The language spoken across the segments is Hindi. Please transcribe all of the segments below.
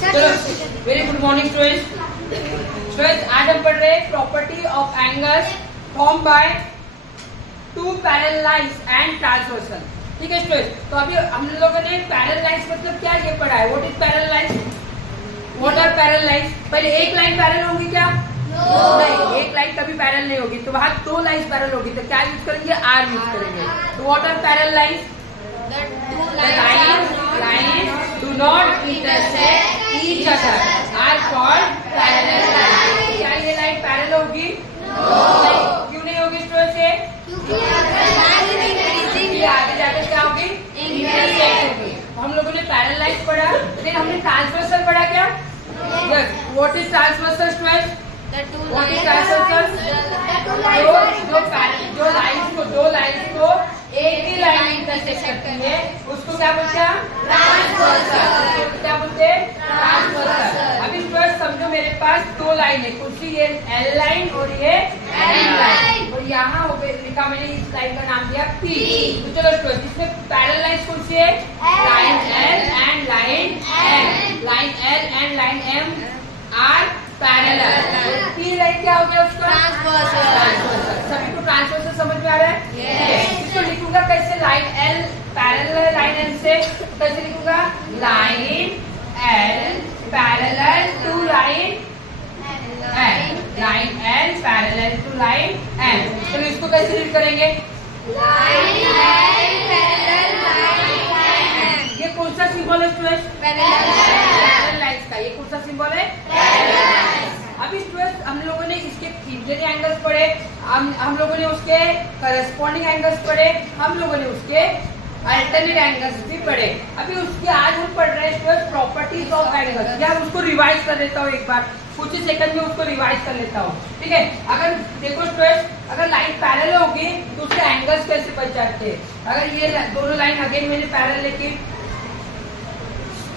चलो वेरी गुड मॉर्निंग स्टूडेंट्स, आज हम पढ़ रहे हैं property of angles form by two parallel lines and transversal. ठीक है स्टूडेंट्स, तो अभी हम लोगों ने पैरेलल लाइंस मतलब क्या ये पढ़ा है। What is parallel lines, what are parallel lines. पहले एक लाइन पैरेलल होगी क्या? नहीं, एक लाइन कभी पैरेलल नहीं होगी। तो वहां दो लाइंस पैरेलल होगी तो क्या यूज करेंगे? आर यूज करेंगे। तो what are parallel lines? Lines do not intersect each other are called parallel lines. क्या ये लाइन पैरेलल होगी? क्यों नहीं होगी स्टूडेंट्स? ये आगे जाकर क्या होगी? इंटरसेक्ट होगी। हम लोगों ने पैरेलल लाइंस पढ़ा, लेकिन हमने ट्रांसवर्सल पढ़ा क्या? Yes. What is transversal students? What is transversal? जो दो लाइंस को एक ही लाइन इंटरसेक्ट करती है उसको क्या बोलते हैं? ट्रांसवर्सल। क्या बोलते हैं? ट्रांसवर्सल। अभी स्टूडेंट समझो मेरे पास दो लाइन है, कुछ ये एल लाइन और ये एम लाइन, और यहाँ लिखा मैंने इस लाइन का नाम दिया पी। तो चलो स्टूडेंट, इसमें पैरेलल लाइन कौन सी है? Line L and line M. Line L and line M are parallel. P line क्या हो गया उसका? ट्रांसवर्सल। सभी को ट्रांसवर्सल समझ में आ रहा है? इसको लिखूंगा कैसे? Line L parallel line L से कैसे लिखूंगा? Line L parallel to line M. Line L parallel to line M. चलो इसको कैसे रीड करेंगे? Line L parallel line M. ये कौन सा सिंबल है स्टूडेंट? पैरेलल लाइंस का। ये कौन सा सिंबल है? अभी स्टूडेंट्स हम लोगों ने इसके इमेजिनरी एंगल्स पढ़े, हम लोगों ने उसके करस्पॉन्डिंग एंगल्स पढ़े, हम लोगों ने उसके अल्टरनेट एंगल्स भी पढ़े। अभी उसके आज हम पढ़ रहे हैं प्रॉपर्टीज ऑफ एंगल्स। या उसको रिवाइज कर लेता हूँ एक बार, कुछ ही सेकंड में उसको रिवाइज कर लेता हूँ। ठीक है, अगर देखो स्टूडेंट्स, अगर लाइन पैरेलल होगी तो उसके एंगल्स कैसे पहचानते हैं? अगर ये दोनों लाइन अगेन मैंने पैरेलल लेके,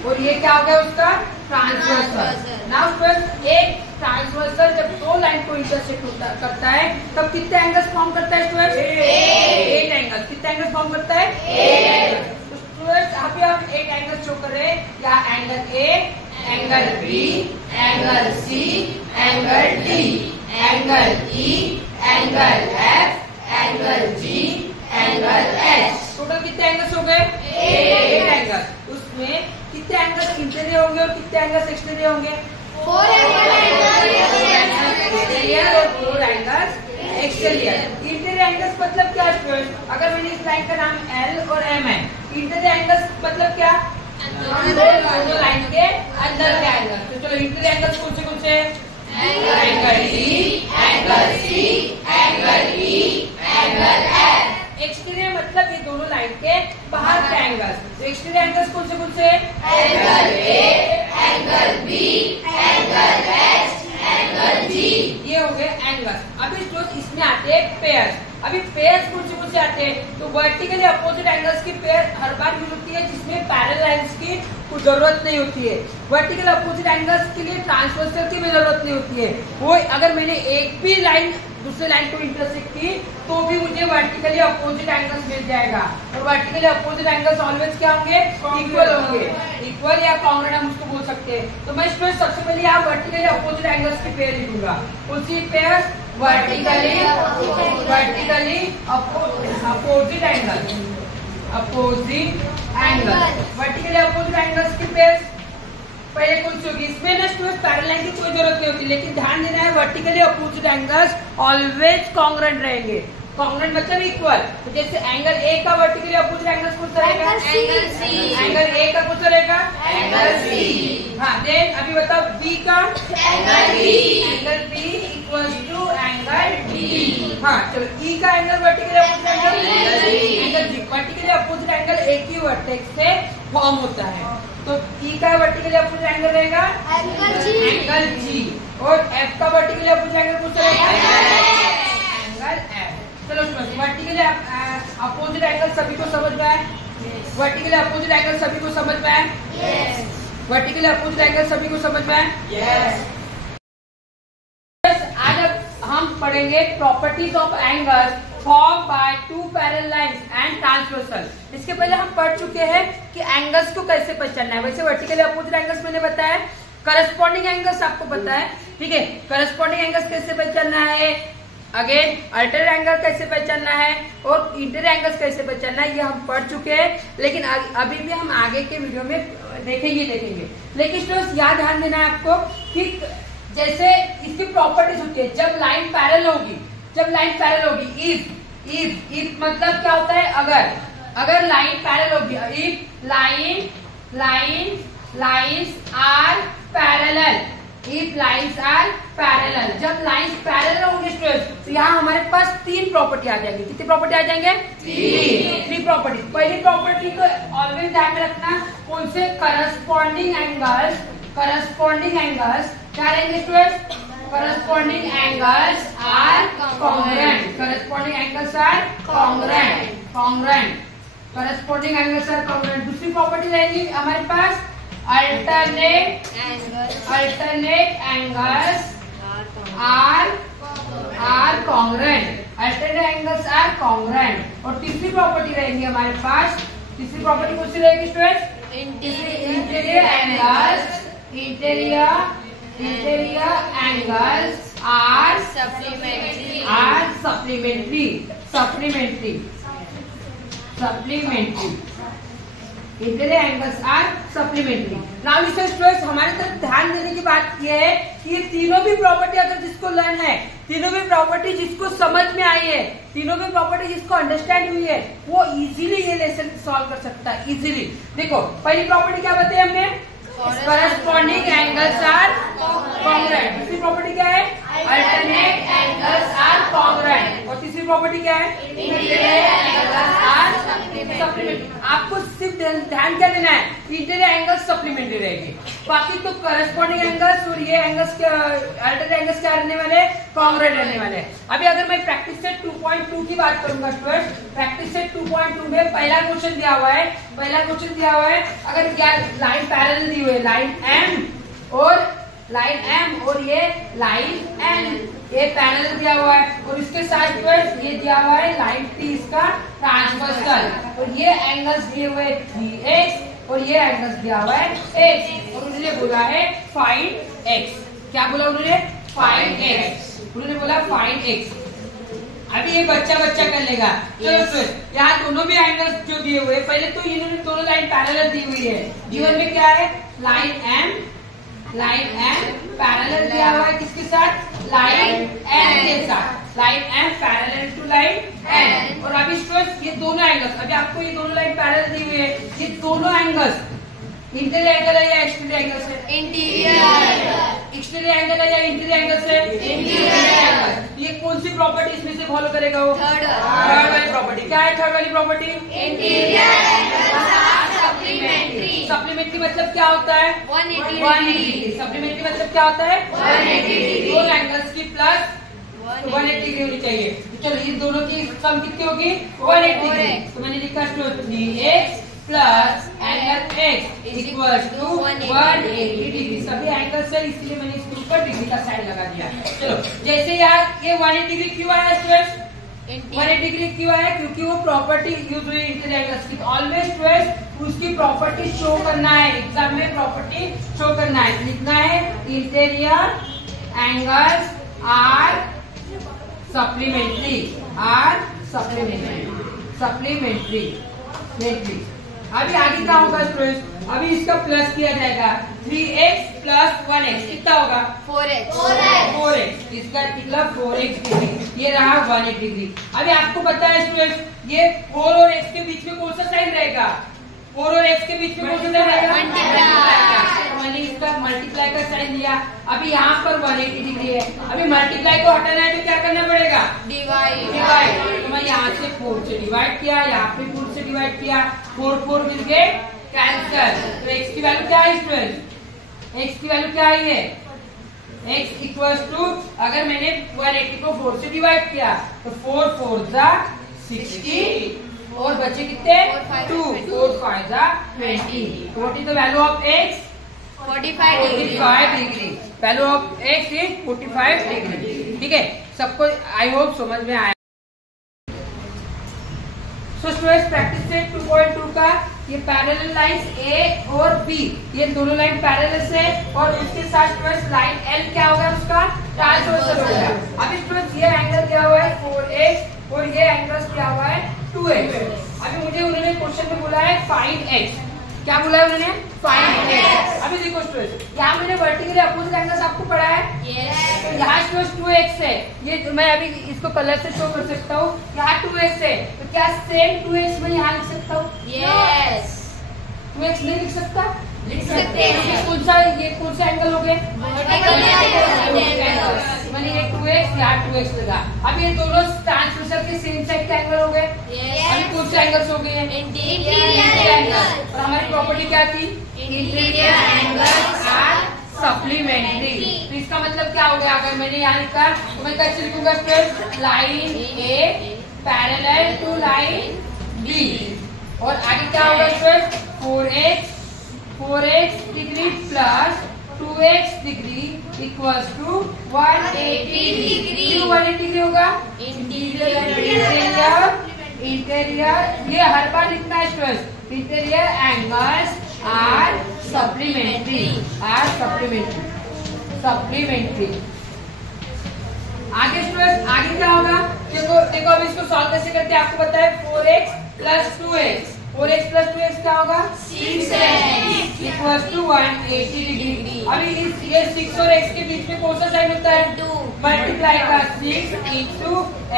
और ये क्या हो गया उसका? ट्रांसवर्सल। नाउ स्टूडेंट्स, एक ट्रांसवर्सल जब दो लाइन को इंटरसेक्ट करता है तब कितने एंगल्स फॉर्म करता है स्टूडेंट्स? 8 एंगल्स। कितने एंगल्स फॉर्म करता है? 8 एंगल्स। तो स्टूडेंट्स अभी हम 8 एंगल्स शो कर रहे हैं, या angle A, angle B, angle C, angle D, angle E, angle F, angle G, angle H. Total कितने एंगल्स हो गए? 8 एंगल्स। उसमें कितने एंगल्स इंटीरियर होंगे और कितने एंगल्स एक्सटीरियर होंगे? 4 इंटीरियर और 4 एंगल्स एक्सटीरियर। इंटीरियर एंगल्स मतलब क्या स्टूडेंट? अगर मैंने इस लाइन का नाम एल और एम है, इंटीरियर एंगल्स मतलब क्या? दोनों लाइन के अंदर के एंगल। तो चलो इंटीरियर एंगल्स कौन से? Angle D, angle C, angle E, angle F. Exterior मतलब ये दोनों लाइन के बाहर के एंगल्स। तो एक्सटीरियर एंगल्स कौन से? Angle A, angle B, angle H, angle G. ये हो गए एंगल्स। अभी जो इसमें आते हैं पेयर्स। अभी पेयर्स कौन से आते हैं? तो वर्टिकली अपोजिट एंगल्स की पेयर हर बार यूज होती है जिसमें पैरेलल लाइंस की कुछ जरूरत नहीं होती है। वर्टिकल अपोजिट एंगल्स के लिए ट्रांसवर्सल की भी जरूरत नहीं होती है। वो अगर मैंने एक भी लाइन दूसरे लाइन को इंटरसेक्ट की तो भी मुझे वर्टिकली अपोजिट एंगल्स मिल जाएगा। और वर्टिकली अपोजिट एंगल्स ऑलवेज क्या होंगे? इक्वल होंगे। इक्वल या कॉन्ग्रुएंट हम उसको बोल सकते हैं। तो मैं इसमें सबसे पहले यहाँ वर्टिकली अपोजिट एंगल्स की पेयर लिखूंगा। उसी pair vertically opposite angle, opposite angle, vertically opposite angles की पेयर पहले कौन सी होगी? इसमें ना स्टूडेंट्स पैरेलल लाइन की कोई जरूरत नहीं होती, लेकिन ध्यान देना है vertically opposite angles always congruent रहेंगे। कॉन्ग्रुएंट मतलब इक्वल। तो जैसे एंगल ए का वर्टिकली अपोजिट एंगल्स कौन सा रहेगा? Angle C. एंगल ए का कौन सा रहेगा? Angle C. हाँ, देन अभी बताओ बी का? Angle B. Angle B equals to angle D. हाँ चलो, ई का angle vertically opposite angle? Angle G. Vertically opposite angle एक ही वर्टेक्स से फॉर्म होता है। तो ई का वर्टिकली अपोजिट एंगल रहेगा? Angle G. और एफ का वर्टिकली अपोजिट एंगल कौन सा रहेगा? Angle F. चलो वर्टिकली अपोजिट एंगल सभी को समझ में आए? वर्टिकली अपोजिट एंगल सभी को समझ में आए? वर्टिकली अपोजिट एंगल सभी को समझ में आए? आज हम पढ़ेंगे properties of angles form by two parallel lines and transversal. इसके पहले हम पढ़ चुके हैं कि एंगल्स को कैसे पहचानना है। वैसे वर्टिकली अपोजिट एंगल्स मैंने बताया, करस्पॉन्डिंग एंगल्स आपको पता है, ठीक है। करस्पॉन्डिंग एंगल्स कैसे पहचानना है, अगेन अल्टर एंगल कैसे पहचानना है और इंटर एंगल्स कैसे पहचानना है, ये हम पढ़ चुके हैं। लेकिन अभी भी हम आगे के वीडियो में देखेंगे। लेकिन स्टूडेंट्स याद ध्यान देना है आपको कि जैसे इसकी प्रॉपर्टीज होती है, जब लाइन पैरेलल होगी, इफ मतलब क्या होता है, अगर लाइन पैरेलल होगी, if lines are parallel, if lines are parallel, जब लाइन्स पैरेलल होंगे स्टूडेंट्स तो यहाँ हमारे पास 3 प्रॉपर्टी आ जाएंगी। कितनी प्रॉपर्टी आ जाएंगे? 3 प्रॉपर्टी। पहली प्रॉपर्टी को ऑलवेज ध्यान में रखना, कौन से? करस्पॉन्डिंग एंगल्स क्या रहेंगे students? Corresponding angles are congruent, corresponding angles are congruent, corresponding angles are congruent. दूसरी प्रॉपर्टी रहेगी हमारे पास अल्टरनेट एंगल्स आर कॉन्ग्रुएंट। और तीसरी प्रॉपर्टी रहेगी हमारे पास, तीसरी प्रॉपर्टी कौन सी रहेगी students? Interior angles are supplementary. Interior angles are supplementary. Now listen students, हमारे तरफ ध्यान देने की बात यह है कि ये तीनों भी प्रॉपर्टी अगर जिसको लर्न है, तीनों भी प्रॉपर्टी जिसको समझ में आई है, तीनों भी प्रॉपर्टी जिसको अंडरस्टैंड हुई है, वो इजीली ये लेसन सॉल्व कर सकता है, इजीली। देखो पहली प्रॉपर्टी क्या बताई हमने? Corresponding angles are congruent. दूसरी प्रॉपर्टी क्या है? Alternate angles are congruent. और तीसरी प्रॉपर्टी क्या है? Interior angles are supplementary. आपको सिर्फ ध्यान क्या देना है? इंटीरियर एंगल्स सप्लीमेंट्री रहेगी, बाकी तो करस्पॉन्डिंग एंगल्स और ये एंगल्स अल्टरनेट एंगल्स क्या रहने वाले? कॉन्ग्रुएंट रहने वाले। अभी अगर मैं प्रैक्टिस सेट 2.2 की बात करूंगा स्टूडेंट, प्रैक्टिस सेट 2.2 में पहला क्वेश्चन दिया हुआ है, अगर क्या लाइन पैरेलल दी हुई है, लाइन M और ये लाइन N, ये पैरेलल दिया हुआ है और इसके साथ ये दिया हुआ है लाइन T, इसका ट्रांसवर्सल, और ये एंगल्स दिए हुए 3x और ये एंगल्स दिया हुआ है x, और उन्होंने बोला है फाइंड x। क्या बोला उन्होंने? Find x। उन्होंने बोला फाइंड x। अभी ये बच्चा कर लेगा। चलो यहाँ दोनों भी एंगल्स जो दिए हुए, पहले तो इन्होंने दोनों लाइन पैरेलल दी हुई है। जीवन में क्या है? लाइन M पैरेलल दिया हुआ है किसके साथ? लाइन N के साथ। Line M parallel to line N। और अभी स्टूडेंट्स ये दोनों एंगल्स, अभी आपको ये दोनों लाइन पैरेलल दी हुई है, ये दोनों एंगल्स इंटीरियर एंगल है या एक्सटीरियर एंगल है? इंटीरियर। एक्सटीरियर एंगल है या इंटीरियर एंगल है? Interior angle. ये कौन सी प्रॉपर्टी इसमें से फॉलो करेगा? वो थर्ड वाली प्रॉपर्टी। क्या है थर्ड वाली property? Interior angles are supplementary. Supplementary मतलब क्या होता है? 180 डिग्री। सप्लीमेंट्री मतलब क्या होता है? 180 डिग्री। दोनों एंगल्स की प्लस 180 डिग्री होनी चाहिए। चलो ये दोनों की सम कितनी होगी? 180 डिग्री। तो मैंने लिखा 3x plus angle x equal to 180 degree. सभी एंगल्स है इसलिए मैंने इसके ऊपर डिग्री का साइन लगा दिया। चलो जैसे यार ये 180 डिग्री क्यों आया स्टूडेंट्स? 180 डिग्री क्यों आया? क्योंकि वो प्रॉपर्टी यूज हुई इंटीरियर एंगल्स की। ऑलवेज स्टूडेंट्स उसकी प्रॉपर्टी शो करना है, एग्जाम में प्रॉपर्टी शो करना है, लिखना है इंटीरियर एंगल्स आर सप्लीमेंट्री। अभी आगे क्या होगा स्टूडेंट्स? अभी इसका प्लस किया जाएगा, 3x प्लस 1x कितना होगा? 4x। इसका मतलब 4x डिग्री, ये रहा 180 डिग्री। अभी आपको पता है स्टूडेंट्स ये 4 और x के बीच में कौन सा साइन रहेगा? 4 और x के बीच में कौन सा साइन रहेगा? तो मैंने इसका मल्टीप्लाई का साइन दिया। अभी यहाँ पर 180 डिग्री है, अभी मल्टीप्लाई को हटाना है तो क्या करना पड़ेगा? डिवाइड। तो मैं यहाँ से 4 से डिवाइड किया, यहाँ पे 4 से डिवाइड किया, 4 मिल गए कैंसल। तो x की वैल्यू क्या है स्टूडेंट? x की वैल्यू क्या आई है? x इक्वल टू, अगर मैंने 180 को 4 से डिवाइड किया तो 4 4 जा 60 और बचे कितने? 2 4 5 जा 20। What is the value of x? 45 degree. Value of x is 45 degree. ठीक है, सबको आई होप समझ में आया। सो स्टूडेंट्स प्रैक्टिस से 2.2 का ये पैरेलल लाइंस ए और बी, ये दोनों लाइन पैरेलल से, और उसके साथ स्टूडेंट्स लाइन एल क्या होगा उसका ट्रांसवर्सल हो गया। अभी स्टूडेंट्स ये एंगल क्या हुआ है 4x और ये एंगल क्या हुआ है 2x। अभी मुझे उन्होंने क्वेश्चन में बोला है फाइंड x, क्या बोला है उन्होंने फाइंड x। अभी देखो स्टूडेंट्स यहाँ मैंने वर्टिकली अपोजिट एंगल्स आपको पढ़ा है, तो यहाँ स्टूडेंट्स 2x है, ये मैं अभी इसको कलर से शो कर सकता हूँ, यहाँ 2x है, तो क्या सेम 2x मैं यहाँ लिख सकता हूँ? यस। 2x नहीं लिख सकता? लिख सकते हैं। कौन सा एंगल हो गए? मैंने ये 2x यहाँ 2x लगा। अब ये दोनों ट्रांसवर्सल के सेम साइड के एंगल हो गए। अभी कौन से एंगल्स हो गए? Interior angle. और हमारी प्रॉपर्टी क्या थी? Interior angles are supplementary. तो इसका मतलब क्या हो गया? अगर मैंने यहाँ लिखा तो मैं कैसे लिखूंगा? Line A parallel to line B, और आगे क्या होगा? 4x degree plus 2x degree equals to 180 degree. 180 degree होगा इंटीरियर। ये हर बार लिखना है students, interior angles are supplementary. आगे स्टूडेंट्स आगे क्या होगा? देखो अब इसको सॉल्व कैसे करते हैं आपको पता है। 4x plus 2x, 4x plus 2x क्या होगा? 6x equals to 180 degree. अभी ये 6 और x के बीच में कौन सा साइन होता है? 2 मल्टीप्लाई का 6 इंटू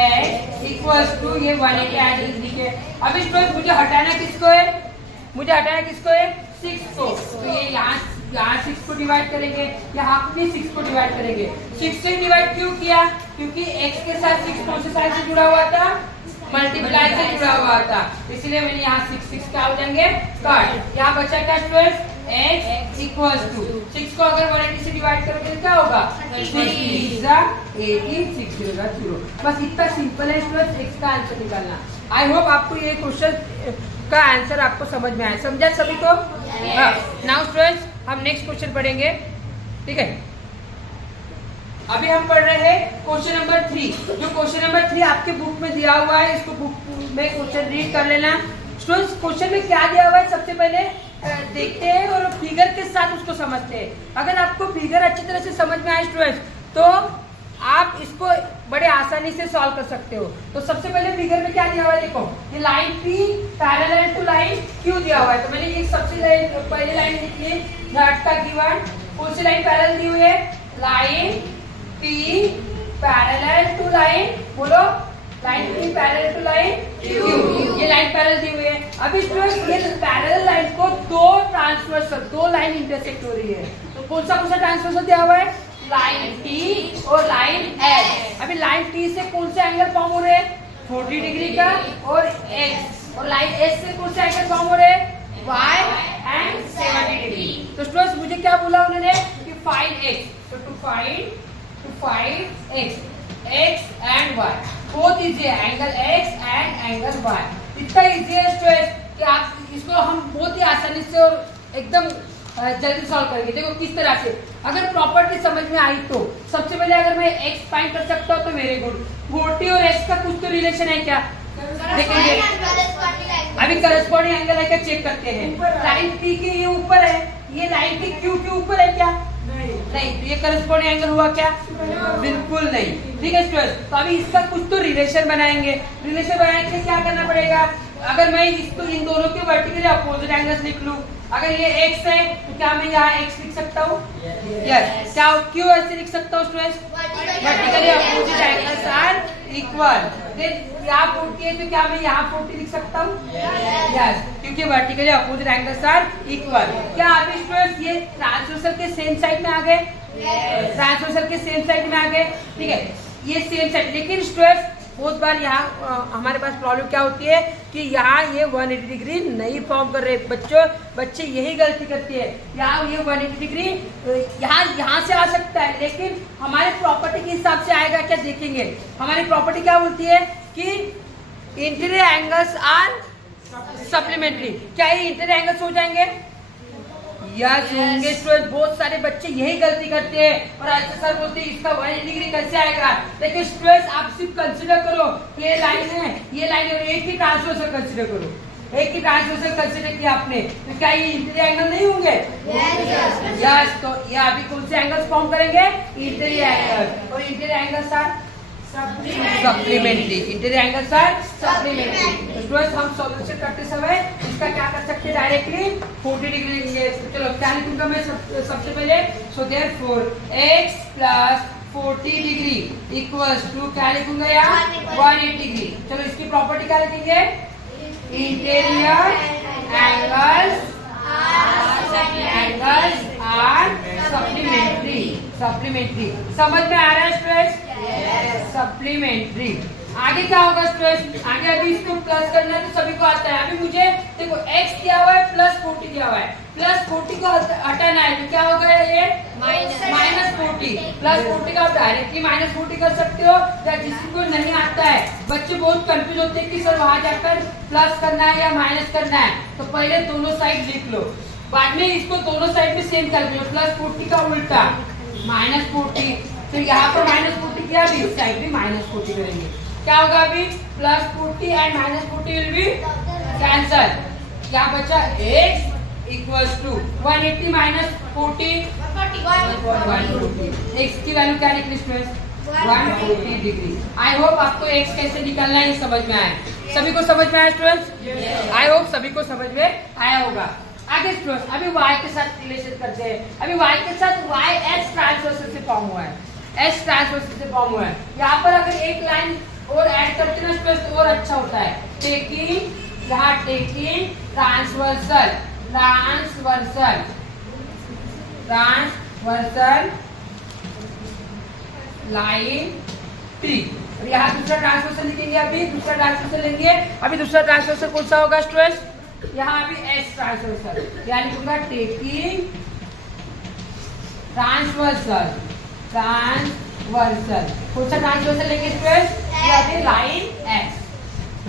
x इक्वल्स टू ये 180 डिग्री के। अभी स्टूडेंट मुझे हटाना किसको है? 6 को। तो ये यहाँ 6 को डिवाइड करेंगे, यहाँ भी 6 को डिवाइड करेंगे। 6 से डिवाइड क्यों किया? क्योंकि x के साथ 6 कौन से साइन से जुड़ा हुआ था? मल्टीप्लाई से जुड़ा हुआ था, इसलिए मैंने यहाँ 6 क्या हो जाएंगे? कट। यहाँ बचा क्या स्टूडेंट्स? x इक्वल्स टू 6 को अगर 180 से डिवाइड करोगे तो क्या होगा? 0। बस इतना सिंपल है स्टूडेंट्स x का आंसर निकालना। आई होप आपको ये क्वेश्चन का आंसर आपको समझ में आया। समझा सभी को? नाउ स्टूडेंट्स हम नेक्स्ट क्वेश्चन पढ़ेंगे, ठीक है। अभी हम पढ़ रहे हैं क्वेश्चन नंबर 3। जो क्वेश्चन नंबर 3 आपके बुक में दिया हुआ है, इसको बुक में क्वेश्चन रीड कर लेना। स्टूडेंट्स क्वेश्चन में क्या दिया हुआ है सबसे पहले देखते हैं और फिगर के साथ उसको समझते हैं। अगर आपको फिगर अच्छी तरह से समझ में आए स्टूडेंट्स तो आप इसको बड़े आसानी से सॉल्व कर सकते हो। तो सबसे पहले फिगर में क्या दिया हुआ है? देखो ये line P parallel to line Q दिया हुआ है, तो मैंने ये सबसे पहले लाइन लिख ली। दैट का गिवन कौन सी लाइन पैरेलल दी हुई है? Line P parallel to line, बोलो line P parallel to line Q। ये लाइन पैरेलल दी हुई है। अभी स्टूडेंट्स ये पैरेलल लाइन को दो लाइन इंटरसेक्ट हो रही है, तो कौन सा ट्रांसवर्सल दिया हुआ है? लाइन T और लाइन H। अभी लाइन T से कौन से एंगल फॉर्म हो रहे हैं? 40 डिग्री का और X, और लाइन H से कौन से एंगल फॉर्म हो रहे हैं? Y and 70 degree. तो स्टूडेंट्स मुझे क्या बोला उन्होंने कि फाइंड X, तो to find X and Y, both easy है, angle X and angle Y। इतना इजी है स्टूडेंट्स कि आप इसको हम बहुत ही आसानी से और एकदम जल्दी सॉल्व करेंगे। देखो किस तरह से, अगर प्रॉपर्टी समझ में आई तो सबसे पहले अगर मैं x फाइंड कर सकता हूँ तो वेरी गुड। 40 और x का कुछ तो रिलेशन है क्या? देखेंगे। अभी करस्पॉन्डिंग एंगल है क्या चेक करते हैं। लाइन P के ये ऊपर है, ये लाइन के Q के ऊपर है क्या? नहीं। तो ये करस्पॉन्डिंग एंगल हुआ क्या? बिल्कुल नहीं। ठीक है स्टूडेंट्स, तो अभी इसका कुछ तो रिलेशन बनाएंगे। रिलेशन बनाने के लिए क्या करना पड़ेगा? अगर मैं इसको इन दोनों के वर्टिकली अपोजिट एंगल्स लिख लूं, अगर ये x है तो क्या मैं यहाँ x लिख सकता हूँ? यस। क्या क्यों ऐसे लिख सकता हूँ students? Vertically opposite angles are equal. Then यहाँ 40 है तो क्या मैं यहाँ 40 लिख सकता हूँ? यस, क्योंकि vertically opposite angles are equal. क्या अभी स्टूडेंट्स ये ट्रांसवर्सल के सेम साइड में आ गए? ट्रांसवर्सल के सेम साइड में आ गए, ठीक है, ये सेम साइड। लेकिन स्टूडेंट्स बहुत बार यहाँ हमारे पास प्रॉब्लम क्या होती है कि यहाँ ये 180 डिग्री नहीं फॉर्म कर रहे बच्चे यही गलती करते हैं। यहाँ ये 180 डिग्री यहाँ से आ सकता है, लेकिन हमारे प्रॉपर्टी के हिसाब से आएगा क्या देखेंगे। हमारी प्रॉपर्टी क्या बोलती है कि इंटीरियर एंगल्स आर सप्लीमेंट्री। क्या ये इंटीरियर एंगल्स हो जाएंगे? यस होंगे स्टूडेंट। बहुत सारे बच्चे यही गलती करते हैं और ऐसे सर बोलते हैं इसका 180 डिग्री कैसे आएगा। लेकिन स्टूडेंट आप सिर्फ कंसीडर करो ये लाइन है, ये लाइन है, एक ही ट्रांसवर्सल कंसीडर करो, एक ही ट्रांसवर्सल कंसीडर किया आपने, तो क्या ये इंटीरियर एंगल नहीं होंगे? यस। तो ये अभी कौन से एंगल्स फॉर्म करेंगे? Interior angle. और interior angles are supplementary. Interior angles are supplementary. तो स्टूडेंट्स हम सॉल्यूशन करते समय इसका क्या कर सकते हैं? डायरेक्टली 40 डिग्री लेंगे। चलो क्या लिखूंगा मैं सबसे पहले? So therefore x plus 40 degree equals to क्या लिखूंगा यार? 180 डिग्री। चलो इसकी प्रॉपर्टी क्या लिखेंगे? Interior angles are supplementary. Supplementary समझ में आ रहा है स्टूडेंट्स? सप्लीमेंट्री। आगे क्या होगा स्टूडेंट्स? आगे अभी इसको प्लस करना है तो सभी को आता है। अभी मुझे देखो x दिया हुआ है प्लस 40 दिया हुआ है, प्लस 40 को हटाना है तो क्या होगा? ये माइनस 40। प्लस 40 का आप डायरेक्टली माइनस 40 कर सकते हो, या किसी को नहीं आता है। बच्चे बहुत कंफ्यूज होते हैं कि सर वहां जाकर प्लस करना है या माइनस करना है, तो पहले दोनों साइड लिख लो, बाद में इसको दोनों साइड में सेम कर लो। प्लस 40 का उल्टा माइनस 40, तो यहाँ पर माइनस 40 किया, अभी इस साइड भी माइनस 40 करेंगे। क्या होगा अभी? Plus 40 and minus 40 will be cancel. क्या बचा? x equals to 180 minus 40 140। x की वैल्यू क्या निकली स्टूडेंट्स? 140 डिग्री। आई होप आपको x कैसे निकालना है समझ में आया। सभी को समझ में आया स्टूडेंट्स? आई होप सभी को समझ में आया होगा। आगे स्टूडेंट्स अभी y के साथ रिलेशन करते हैं। अभी y के साथ y x ट्रांसवर्सल से फॉर्म हुआ है, x ट्रांसवर्सल से फॉर्म हुआ है। यहाँ पर अगर एक लाइन और ऐड करते हैं स्टूडेंट्स तो और अच्छा होता है। टेकिंग, यहाँ taking transversal, transversal, transversal line T। और यहाँ दूसरा ट्रांसवर्सल लिखेंगे। अभी दूसरा ट्रांसवर्सल लेंगे। अभी दूसरा ट्रांसवर्सल कौन सा होगा स्टूडेंट्स? यहाँ अभी एस ट्रांसवर्सल, क्या लिखूंगा? Taking transversal, transversal. कौन सा ट्रांसवर्सल लेंगे स्टूडेंट्स? अभी लाइन एस,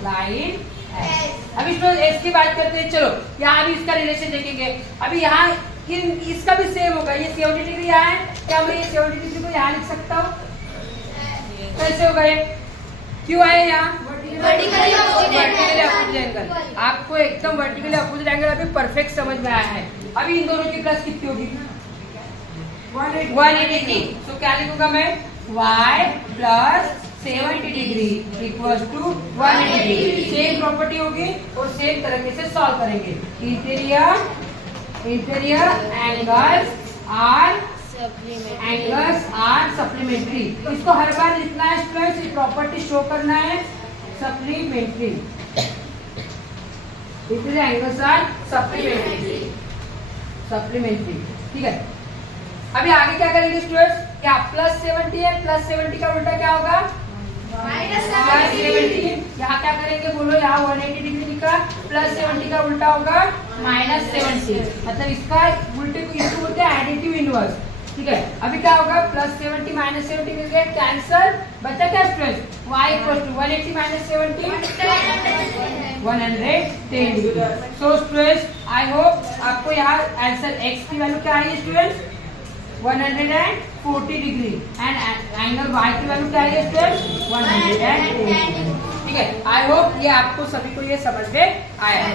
लाइन एस। अभी स्टूडेंट एस की बात करते हैं। चलो यहाँ अभी इसका रिलेशन देखेंगे। अभी यहाँ इसका भी सेम होगा। ये 70 डिग्री यहाँ है, क्या मैं ये 70 डिग्री को यहाँ लिख सकता हूँ? कैसे होगा ये? क्यों आए यहाँ? Vertically opposite angle. आपको एकदम वर्टिकली अपोजिट एंगल अभी परफेक्ट समझ में आया है। अभी इन दोनों की प्लस कितनी होगी? 180 डिग्री। तो क्या लिखूंगा मैं? y plus 70 degree equals to 180 degree. Same property होगी और सेम तरीके से सॉल्व करेंगे। Interior angles are supplementary. तो इसको हर बार लिखना है स्टूडेंट्स, ये प्रॉपर्टी शो करना है। Supplementary, interior angles are supplementary, supplementary. ठीक है। अभी आगे क्या करेंगे स्टूडेंट्स? क्या प्लस 70 है, प्लस 70 का उल्टा क्या होगा? माइनस 70। यहाँ क्या करेंगे बोलो? यहाँ 180 डिग्री लिखा, प्लस 70 का उल्टा होगा माइनस 70। मतलब इसका उल्टे को इसको बोलते हैं एडिटिव इनवर्स। ठीक है। अभी क्या होगा? प्लस 70 माइनस 70 मिल गया, कैंसर। बचा क्या students? y equal to 180 minus 70 110 degree. So students I hope आपको यहाँ आंसर x की वैल्यू क्या आई students? 140 degree and angle y की वैल्यू क्या है स्टूडेंट्स? 110। ठीक है। आई होप ये आपको सभी को ये समझ में आया है।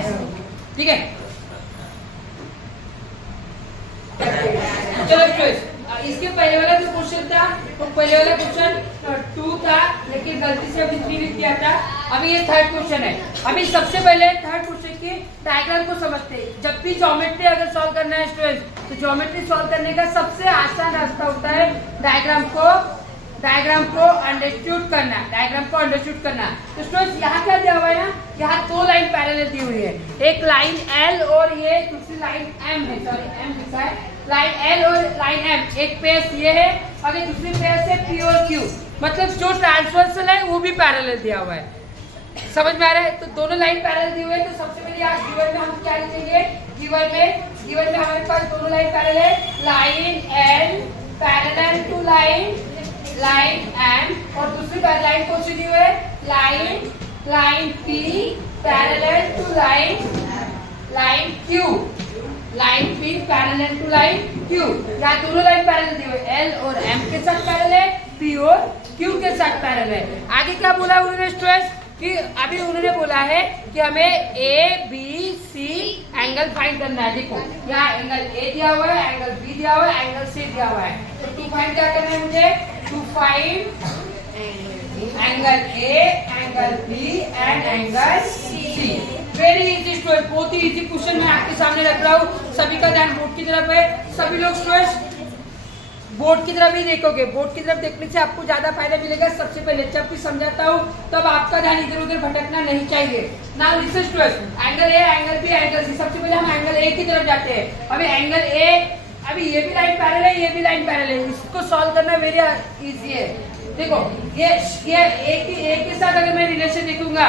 ठीक है। चलो स्टूडेंट्स इसके पहले वाला जो क्वेश्चन था तो पहले वाला क्वेश्चन 2 था, लेकिन गलती से अभी 3 लिख दिया था। अभी ये थर्ड क्वेश्चन है। अभी सबसे पहले थर्ड क्वेश्चन की डायग्राम को समझते हैं। जब भी ज्योमेट्री अगर सॉल्व करना है स्टूडेंट्स तो ज्योमेट्री सॉल्व करने का सबसे आसान रास्ता होता है डायग्राम को अंडरस्टूड करना, डायग्राम को अंडरस्टूड करना। तो स्टूडेंट्स यहाँ क्या दिया हुआ है ना? यहाँ 2 लाइन पैरेलल दी हुई है, एक लाइन L और ये दूसरी लाइन M है, सॉरी M लिखा है। लाइन L और लाइन M, एक पेस ये है और एक दूसरी पेस है P और Q। मतलब जो ट्रांसवर्सल है वो भी पैरेलल दिया हुआ है। समझ में आ रहा है? तो दोनों लाइन पैरेलल दी हुई है। तो सबसे पहले आज गिवन में हम क्या लिखेंगे? गिवन में हमारे पास दोनों लाइन पैरेलल है। Line L parallel to line M और दूसरी लाइन कौन सी दी हुई है? Line P parallel to line Q। Line B parallel to line Q. यहाँ दोनों लाइन पैरेलल दी हुई, एल और एम के साथ पैरेलल है, पी और क्यू के साथ पैरेलल है। आगे क्या बोला उन्होंने स्टूडेंट्स कि अभी उन्होंने बोला है कि हमें A B C angle find करना है। देखो यहाँ एंगल ए दिया हुआ है, एंगल बी दिया हुआ है, एंगल सी दिया हुआ है। तो टू फाइंड क्या करना है मुझे? To find angle A, angle B and angle C. Very easy student, बहुत ही इजी क्वेश्चन मैं आपके सामने रख रहा हूँ। सभी का ध्यान बोर्ड की तरफ है। सभी लोग स्टूडेंट्स बोर्ड की तरफ ही देखोगे। बोर्ड की तरफ देखने से आपको ज्यादा फायदा मिलेगा। सबसे पहले जब भी समझाता हूँ तब आपका ध्यान इधर उधर भटकना नहीं चाहिए। Now listen students, angle A, angle B, angle C. सबसे पहले हम एंगल ए की तरफ जाते हैं। अभी एंगल ए, अभी ये भी लाइन पैरेलल है, ये भी लाइन पैरेलल है। इसको सॉल्व करना वेरी इजी है। देखो ये एक के साथ अगर मैं रिलेशन देखूंगा,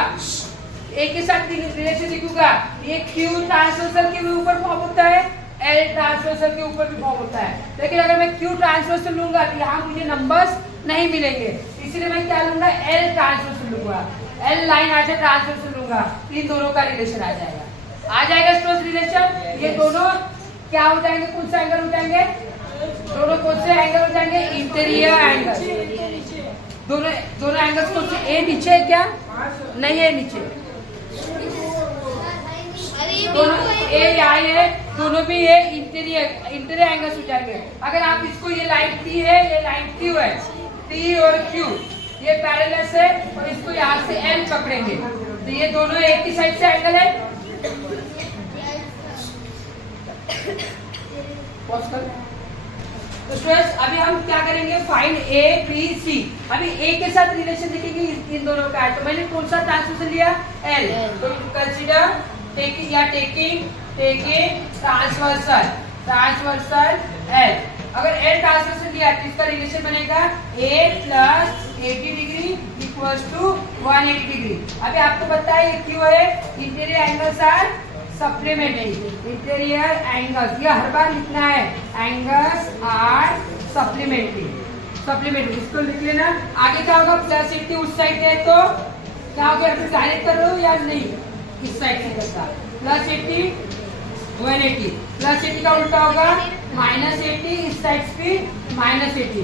एक के साथ रिलेशन देखूंगा, ये क्यू ट्रांसवर्सल के ऊपर फॉर्म होता है, एल ट्रांसवर्सल के ऊपर भी फॉर्म होता है। लेकिन अगर मैं क्यू ट्रांसवर्सल लूंगा तो यहाँ मुझे नंबर्स नहीं मिलेंगे, इसलिए मैं क्या लूंगा? एल ट्रांसवर्सल लूंगा। एल लाइन ऐसे ट्रांसवर्सल लूंगा, इन दोनों का रिलेशन आ जाएगा स्ट्रेस रिलेशन। ये दोनों क्या हो जाएंगे? कौन सा एंगल हो जाएंगे? दोनों कौन से एंगल हो जाएंगे? Interior angle. दोनों एंगल्स कौन से? ए नीचे है क्या? नहीं है नीचे, दोनों ए यहाँ है, दोनों भी ये इंटीरियर एंगल्स हो जाएंगे। अगर आप इसको, ये लाइन टी है, ये लाइन क्यू है, टी और क्यू ये पैरेलल है और इसको यहाँ से एल पकड़ेंगे तो ये दोनों एक ही साइड से एंगल है। तो स्टूडेंट्स अभी हम क्या करेंगे? Find A B C. अभी ए के साथ रिलेशन देखेंगे इन दोनों का। तो मैंने कौन सा ट्रांसवर्सल लिया? एल। तो कंसीडर टेकिंग ट्रांसवर्सल एल। अगर एल ट्रांसवर्सल लिया तो इसका रिलेशन बनेगा A plus 80 degree equals to 180 degree. अभी आपको पता है ये क्यों है? Interior angles are supplementary. Interior angles, ये हर बार लिखना है, एंगल्स आर सप्लीमेंट्री। इसको लिख लेना। आगे क्या होगा? प्लस 80 उस साइड है तो क्या हो गया? डायरेक्ट कर रहे हो या नहीं? इस साइड से करता प्लस 80 180, प्लस 80 का उल्टा होगा माइनस 80, इस साइड भी minus 80,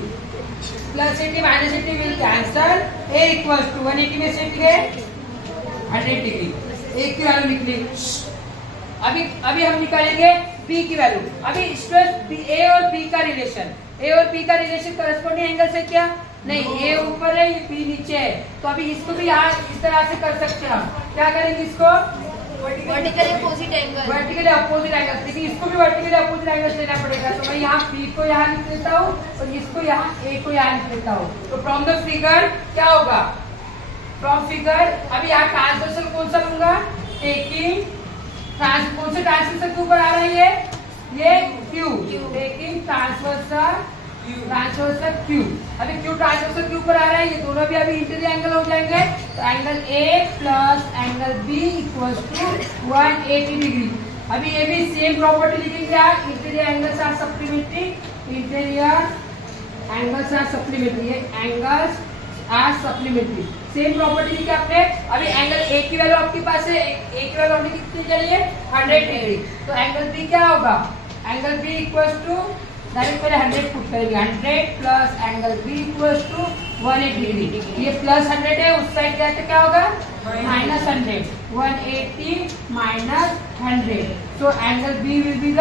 plus 80 minus 80 will cancel. A equals to 180 में से गए 100 डिग्री। ए की वैल्यू लिख ली। अभी हम निकालेंगे बी की वैल्यू। अभी स्ट्रेस ए और बी का रिलेशन, ए और बी का रिलेशन करस्पॉन्डिंग एंगल से क्या? नहीं, ए ऊपर है, ये बी नीचे है। तो अभी इसको भी यहाँ इस तरह से कर सकते हैं। हम क्या करेंगे? इसको वर्टिकली अपोजिट एंगल। लेकिन इसको भी वर्टिकली अपोजिट एंगल लेना पड़ेगा। तो मैं यहाँ बी को यहाँ लिख देता हूँ और इसको यहाँ ए को यहाँ लिख देता हूँ। तो फ्रॉम द फिगर क्या होगा? फ्रॉम फिगर अभी यहाँ ट्रांसवर्सल कौन सा लूंगा? टेकिंग कौन से ट्रांसवर्सल के ऊपर आ रही है? ये क्यू। Taking transversal Q. अभी क्यू ट्रांसवर्सल के ऊपर आ रहा है, ये दोनों भी अभी इंटीरियर एंगल हो जाएंगे। तो angle A plus angle B equals to 180 degree. अभी ये भी सेम प्रॉपर्टी लिखेंगे आप। Interior angles are supplementary, interior angles are supplementary, ये angles are supplementary. Same property लिखी आपने। अभी एंगल ए की वैल्यू आपके पास है, ए की वैल्यू हमने कितनी चलिए 100 डिग्री। तो एंगल बी क्या होगा? Angle B equals to direct पहले 100 पुट करेंगे, 100 plus angle B equals to 180 degree. ये प्लस 100 है, उस साइड जाते क्या होगा? Minus 100, 180 minus 100। So angle B will be the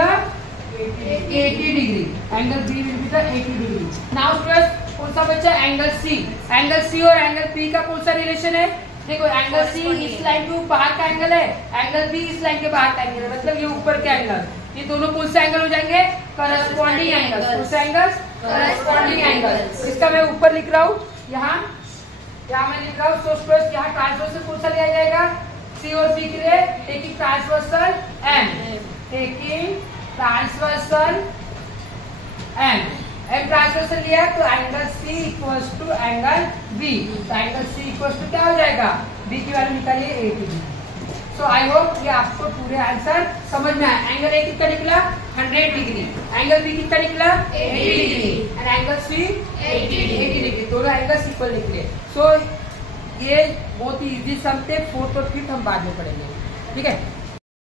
80 degree. Angle B will be the 80 degree. Now students कौन सा बच्चा? Angle C. एंगल सी और एंगल बी का कौन सा रिलेशन है? देखो एंगल सी इस लाइन के बाहर का एंगल है, एंगल बी इस लाइन के बाहर का एंगल है, मतलब ये ऊपर के एंगल। ये दोनों कौन से एंगल हो जाएंगे? Corresponding angle. कौन से एंगल? Corresponding angle. इसका मैं ऊपर लिख रहा हूँ, यहाँ मैं लिख रहा हूँ। सो स्टूडेंट्स यहाँ ट्रांसवर्सल कौन सा लिया जाएगा? सी और बी के लिए taking transversal M, taking transversal M transversal लिया तो angle C equals to angle B. तो एंगल सी इक्वल्स टू क्या हो जाएगा? बी की वैल्यू निकालिए 80 डिग्री। सो आई होप ये आपको पूरे आंसर समझ में आया। एंगल ए कितना निकला? 100 डिग्री। एंगल बी कितना निकला? 80 degree. And angle C 80 degree. दोनों एंगल इक्वल निकले। सो ये बहुत ही इजी सम थे। 4th और 5th हम बाद में पढ़ेंगे, ठीक है।